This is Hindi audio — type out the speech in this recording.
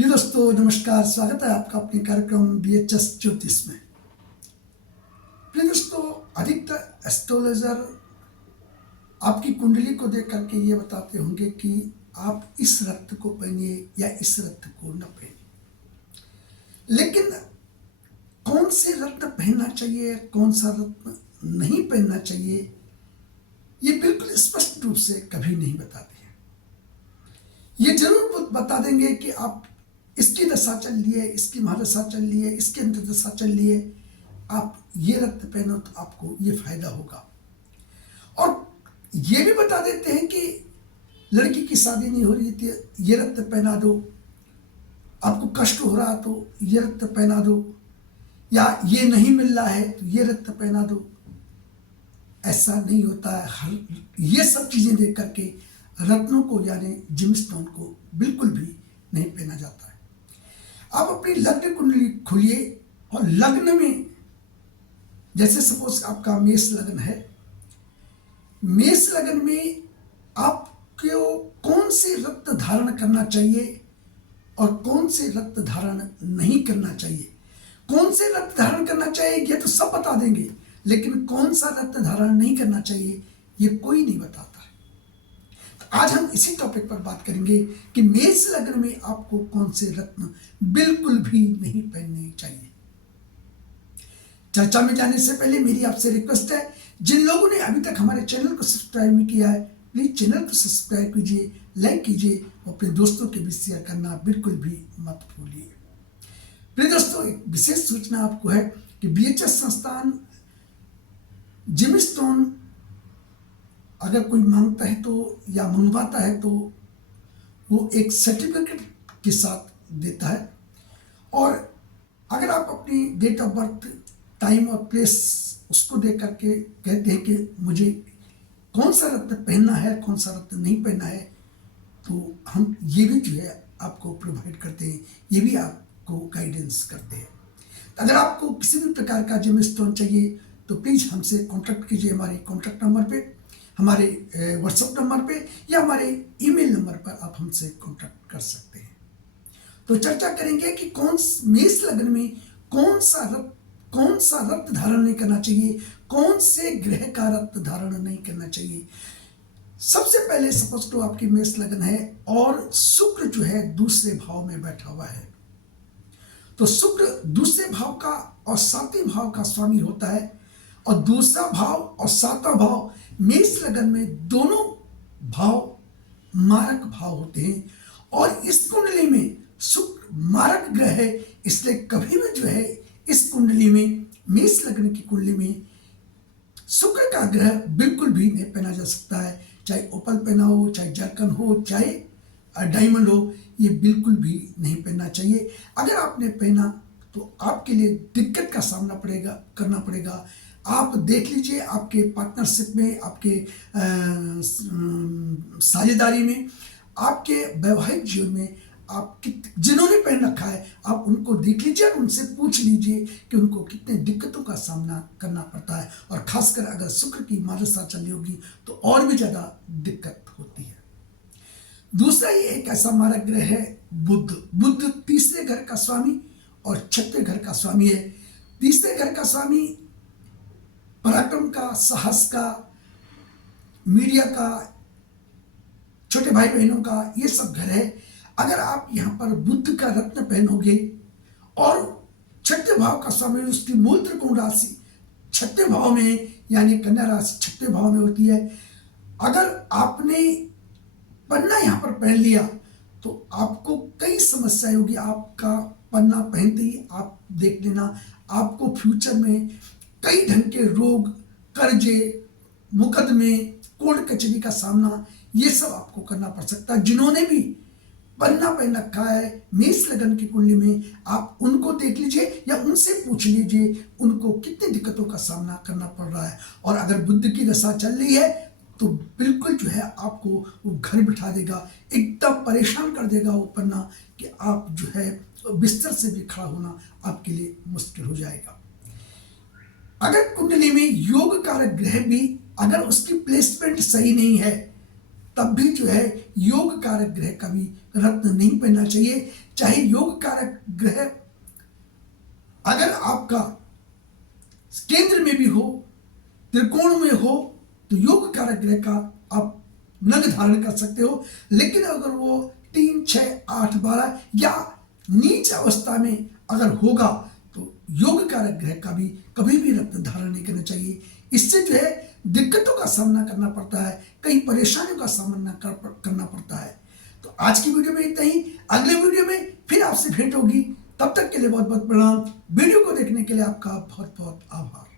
प्रिय दोस्तों नमस्कार, स्वागत है आपका अपने कार्यक्रम BHS ज्योतिष में। प्रिय दोस्तों, अधिकतर एस्ट्रोलॉजर आपकी कुंडली को देख करके ये बताते होंगे कि आप इस रत्न को पहनिए या इस रत्न को न पहनिए, लेकिन कौन से रत्न पहनना चाहिए, कौन सा रत्न नहीं पहनना चाहिए, ये बिल्कुल स्पष्ट रूप से कभी नहीं बताते हैं। ये जरूर बता देंगे कि आप इसकी दशा चल रही है, इसकी महादशा चल रही है, इसके अंतर्दशा चल रही है, आप ये रत्न पहनो तो आपको ये फायदा होगा। और ये भी बता देते हैं कि लड़की की शादी नहीं हो रही थी, ये रत्न पहना दो, आपको कष्ट हो रहा तो ये रत्न पहना दो, या ये नहीं मिल रहा है तो ये रत्न पहना दो। ऐसा नहीं होता है। ये सब चीजें देख करके रत्नों को यानी जिमस्टोन को बिल्कुल भी नहीं पहना जाता है। आप अपनी लग्न कुंडली खोलिए और लग्न में, जैसे सपोज आपका मेष लग्न है, मेष लग्न में आपको कौन से रत्न धारण करना चाहिए और कौन से रत्न धारण नहीं करना चाहिए। कौन से रत्न धारण करना चाहिए ये तो सब बता देंगे, लेकिन कौन सा रत्न धारण नहीं करना चाहिए ये कोई नहीं बताता है। तो आज हम इसी टॉपिक पर बात करेंगे कि मेष लग्न में आपको कौन से रत्न बिल्कुल भी नहीं पहनने चाहिए। चर्चा में जाने से पहले मेरी आपसे रिक्वेस्ट है, जिन लोगों ने अभी तक हमारे चैनल को सब्सक्राइब नहीं किया है, प्लीज चैनल को सब्सक्राइब कीजिए, लाइक कीजिए और अपने दोस्तों के बीच शेयर करना बिल्कुल भी मत भूलिए। प्रिय दोस्तों, एक विशेष सूचना आपको है कि BHS संस्थान जिमस्टोन अगर कोई मांगता है तो या मंगवाता है तो वो एक सर्टिफिकेट के साथ देता है। और अगर आप अपनी डेट ऑफ बर्थ, टाइम और प्लेस उसको देख करके कहते हैं कि मुझे कौन सा रत्न पहनना है, कौन सा रत्न नहीं पहनना है, तो हम ये भी जो है आपको प्रोवाइड करते हैं, ये भी आपको गाइडेंस करते हैं। तो अगर आपको किसी भी प्रकार का जिमस्टोन चाहिए तो प्लीज़ हमसे कांटेक्ट कीजिए हमारे कांटेक्ट नंबर पे, हमारे व्हाट्सएप नंबर पे या हमारे ईमेल नंबर पर आप हमसे कांटेक्ट कर सकते हैं। तो चर्चा करेंगे कि मेष लग्न में कौन सा रत्न धारण नहीं करना चाहिए, कौन से ग्रह का रत्न धारण नहीं करना चाहिए। सबसे पहले सपोज तो आपकी मेष लग्न है और शुक्र जो है दूसरे भाव में बैठा हुआ है, तो शुक्र दूसरे भाव का और सातवें भाव का स्वामी होता है। और दूसरा भाव और सातवां भाव मेष लग्न में दोनों भाव मारक भाव होते हैं, और इस कुंडली में शुक्र मारक ग्रह है, इसलिए कभी भी जो है इस कुंडली में, मेष लग्न की कुंडली में शुक्र का ग्रह बिल्कुल भी नहीं पहना जा सकता है। चाहे ओपल पहना हो, चाहे जर्कन हो, चाहे डायमंड हो, ये बिल्कुल भी नहीं पहनना चाहिए। अगर आपने पहना तो आपके लिए दिक्कत का सामना करना पड़ेगा। आप देख लीजिए आपके पार्टनरशिप में, आपके साझेदारी में, आपके वैवाहिक जीवन में आप जिन्होंने पहन रखा है आप उनको देख लीजिए और उनसे पूछ लीजिए कि उनको कितने दिक्कतों का सामना करना पड़ता है। और खासकर अगर शुक्र की महादशा चली होगी तो और भी ज़्यादा दिक्कत होती है। दूसरा ही एक ऐसा मारक ग्रह है बुध तीसरे घर का स्वामी और छठवें घर का स्वामी है। तीसरे घर का स्वामी पराक्रम का, साहस का, मीडिया का, छोटे भाई बहनों का, ये सब घर है। अगर आप यहाँ पर बुध का रत्न पहनोगे और छठे भाव का स्वामी उसकी मूल त्रिकोण राशि छठे भाव में यानी कन्या राशि छठे भाव में होती है, अगर आपने पन्ना यहाँ पर पहन लिया तो आपको कई समस्याएं होगी। आपका पन्ना पहनते ही आप देख लेना, आपको फ्यूचर में कई ढंग के रोग, कर्जे, मुकदमे, कोर्ट कचहरी का सामना, ये सब आपको करना पड़ सकता है। जिन्होंने भी पन्ना पहन रखा है मेष लग्न की कुंडली में, आप उनको देख लीजिए या उनसे पूछ लीजिए उनको कितनी दिक्कतों का सामना करना पड़ रहा है। और अगर बुध की दशा चल रही है तो बिल्कुल जो है आपको वो घर बिठा देगा, एकदम परेशान कर देगा वो पन्ना कि आप जो है बिस्तर से भी खड़ा होना आपके लिए मुश्किल हो जाएगा। अगर कुंडली में योग कारक ग्रह भी अगर उसकी प्लेसमेंट सही नहीं है तब भी जो है योग कारक ग्रह का भी रत्न नहीं पहनना चाहिए। चाहे योग कारक ग्रह अगर आपका केंद्र में भी हो, त्रिकोण में हो, तो योग कारक ग्रह का आप नग धारण कर सकते हो। लेकिन अगर वो 3, 6, 8, 12 या नीच अवस्था में अगर होगा तो योग कारक ग्रह का भी कभी भी रत्न धारण नहीं करना चाहिए। इससे जो है दिक्कतों का सामना करना पड़ता है, कई परेशानियों का सामना करना पड़ता है। तो आज की वीडियो में इतना ही। अगले वीडियो में फिर आपसे भेंट होगी। तब तक के लिए बहुत बहुत प्रणाम। वीडियो को देखने के लिए आपका बहुत बहुत आभार।